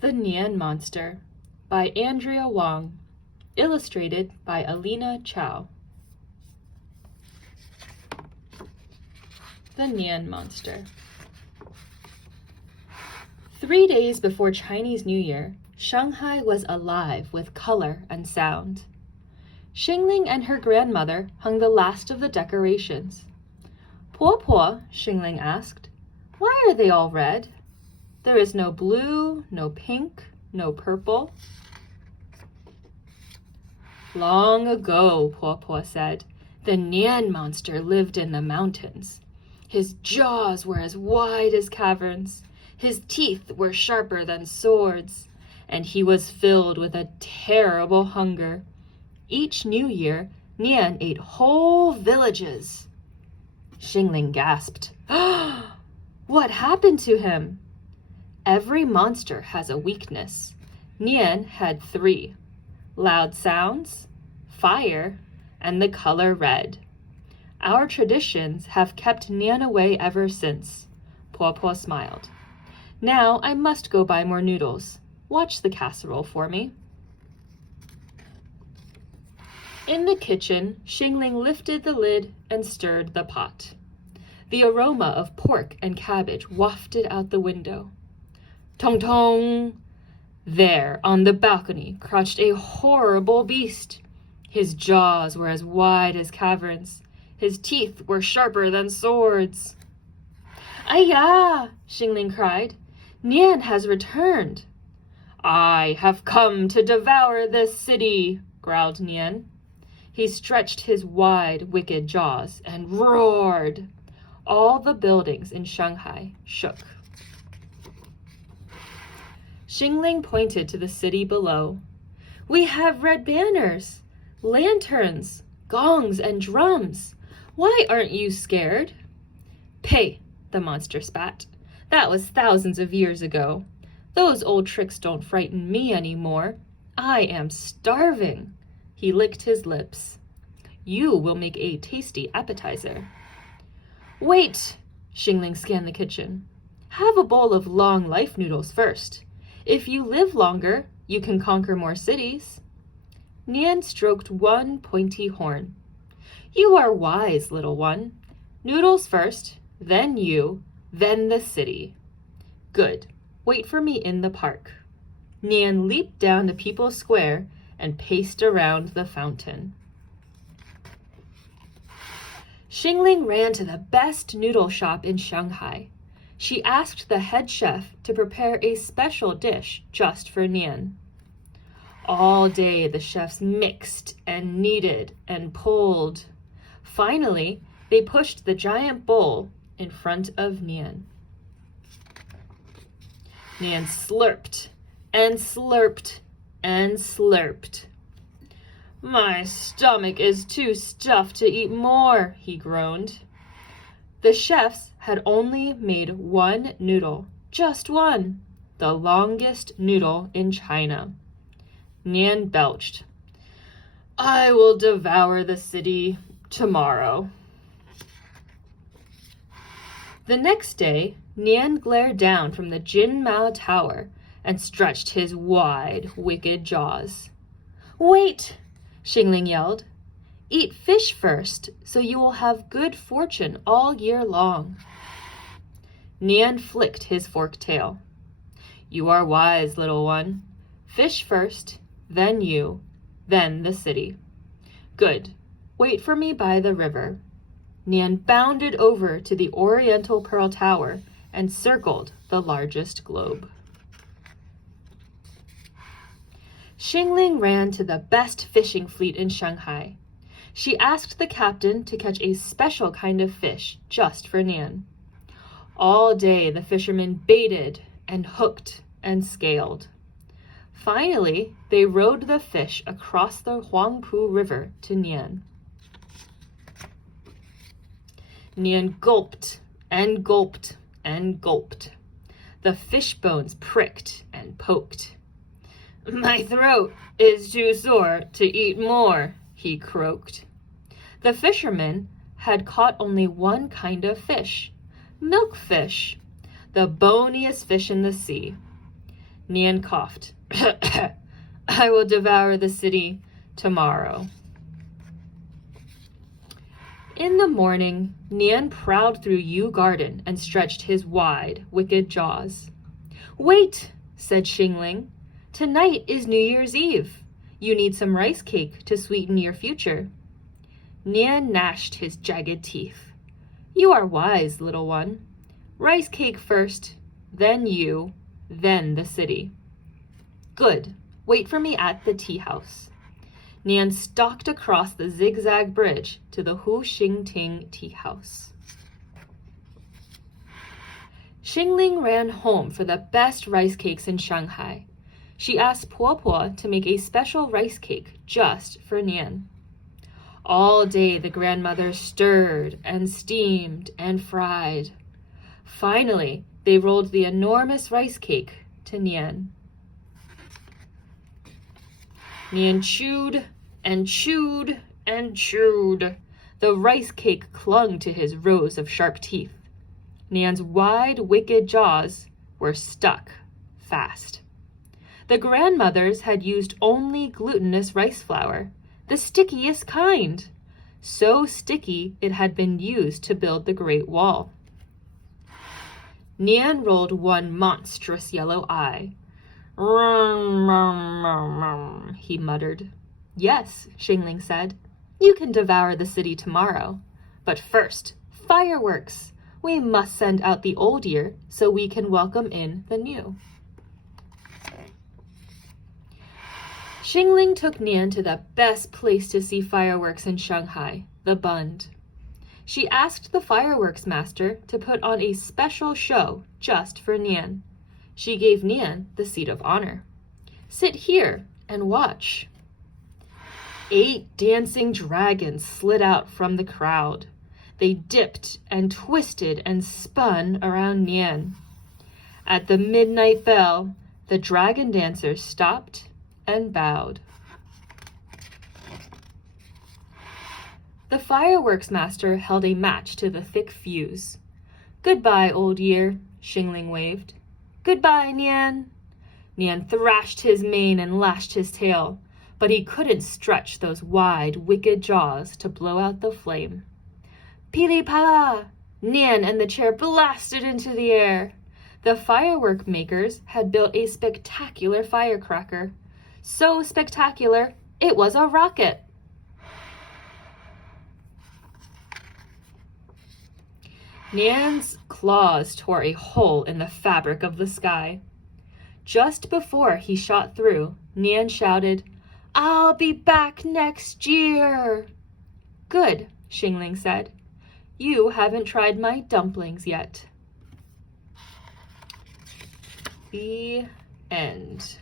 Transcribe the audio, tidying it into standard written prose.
The Nian Monster by Andrea Wang, illustrated by Alina Chau. The Nian Monster. 3 days before Chinese New Year, Shanghai was alive with color and sound. Xingling and her grandmother hung the last of the decorations. "Po Po," Xingling asked, "why are they all red? There is no blue, no pink, no purple." "Long ago," Po Po said, "the Nian Monster lived in the mountains. His jaws were as wide as caverns, his teeth were sharper than swords, and he was filled with a terrible hunger. Each New Year, Nian ate whole villages." Xingling gasped. "What happened to him?" "Every monster has a weakness. Nian had 3. Loud sounds, fire, and the color red. Our traditions have kept Nian away ever since." Po Po smiled. "Now I must go buy more noodles. Watch the casserole for me." In the kitchen, Xingling lifted the lid and stirred the pot. The aroma of pork and cabbage wafted out the window. Tong tong! There, on the balcony, crouched a horrible beast. His jaws were as wide as caverns. His teeth were sharper than swords. "Ayah!" Xingling cried. "Nian has returned." "I have come to devour this city," growled Nian. He stretched his wide, wicked jaws and roared. All the buildings in Shanghai shook. Xingling pointed to the city below. "We have red banners, lanterns, gongs, and drums. Why aren't you scared?" "Pay," the monster spat. "That was thousands of years ago. Those old tricks don't frighten me anymore. I am starving." He licked his lips. "You will make a tasty appetizer." "Wait!" Xingling scanned the kitchen. "Have a bowl of long life noodles first. If you live longer, you can conquer more cities." Nian stroked one pointy horn. "You are wise, little one. Noodles first, then you, then the city." "Good. Wait for me in the park." Nian leaped down the People's Square and paced around the fountain. Xingling ran to the best noodle shop in Shanghai. She asked the head chef to prepare a special dish just for Nian. All day the chefs mixed and kneaded and pulled. Finally, they pushed the giant bowl in front of Nian. Nian slurped and slurped and slurped. "My stomach is too stuffed to eat more," he groaned. The chefs had only made one noodle, just one, the longest noodle in China. Nian belched. "I will devour the city tomorrow." The next day, Nian glared down from the Jinmao Tower and stretched his wide, wicked jaws. "Wait!" Xingling yelled. "Eat fish first, so you will have good fortune all year long." Nian flicked his forked tail. "You are wise, little one. Fish first, then you, then the city." "Good. Wait for me by the river." Nian bounded over to the Oriental Pearl Tower and circled the largest globe. Xingling ran to the best fishing fleet in Shanghai. She asked the captain to catch a special kind of fish just for Nian. All day the fishermen baited and hooked and scaled. Finally, they rowed the fish across the Huangpu River to Nian. Nian gulped and gulped and gulped. The fish bones pricked and poked. "My throat is too sore to eat more," he croaked. The fishermen had caught only one kind of fish, milkfish, the boniest fish in the sea. Nian coughed. I will devour the city tomorrow. In the morning, Nian prowled through Yu Garden and stretched his wide, wicked jaws. Wait, said Xingling. Tonight is New Year's Eve. You need some rice cake to sweeten your future. Nian gnashed his jagged teeth. You are wise, little one. Rice cake first, then you, then the city. Good. Wait for me at the tea house. Nian stalked across the zigzag bridge to the Hu Xingting tea house. Xingling ran home for the best rice cakes in Shanghai. She asked Po Po to make a special rice cake just for Nian. All day the grandmother stirred and steamed and fried. Finally, they rolled the enormous rice cake to Nian. Nian chewed and chewed and chewed. The rice cake clung to his rows of sharp teeth. Nian's wide, wicked jaws were stuck fast. The grandmothers had used only glutinous rice flour, the stickiest kind. So sticky it had been used to build the Great Wall. Nian rolled one monstrous yellow eye. He muttered. Yes, Xingling said. You can devour the city tomorrow. But first, fireworks. We must send out the old year so we can welcome in the new. Xingling took Nian to the best place to see fireworks in Shanghai, the Bund. She asked the fireworks master to put on a special show just for Nian. She gave Nian the seat of honor. Sit here and watch. 8 dancing dragons slid out from the crowd. They dipped and twisted and spun around Nian. At the midnight bell, the dragon dancers stopped and bowed. The fireworks master held a match to the thick fuse. Goodbye, old year, Xingling waved. Goodbye, Nian. Nian thrashed his mane and lashed his tail, but he couldn't stretch those wide, wicked jaws to blow out the flame. Pili-pala! Nian and the chair blasted into the air. The firework makers had built a spectacular firecracker. So spectacular, it was a rocket. Nian's claws tore a hole in the fabric of the sky. Just before he shot through, Nian shouted, I'll be back next year. Good, Xingling said. You haven't tried my dumplings yet. The end.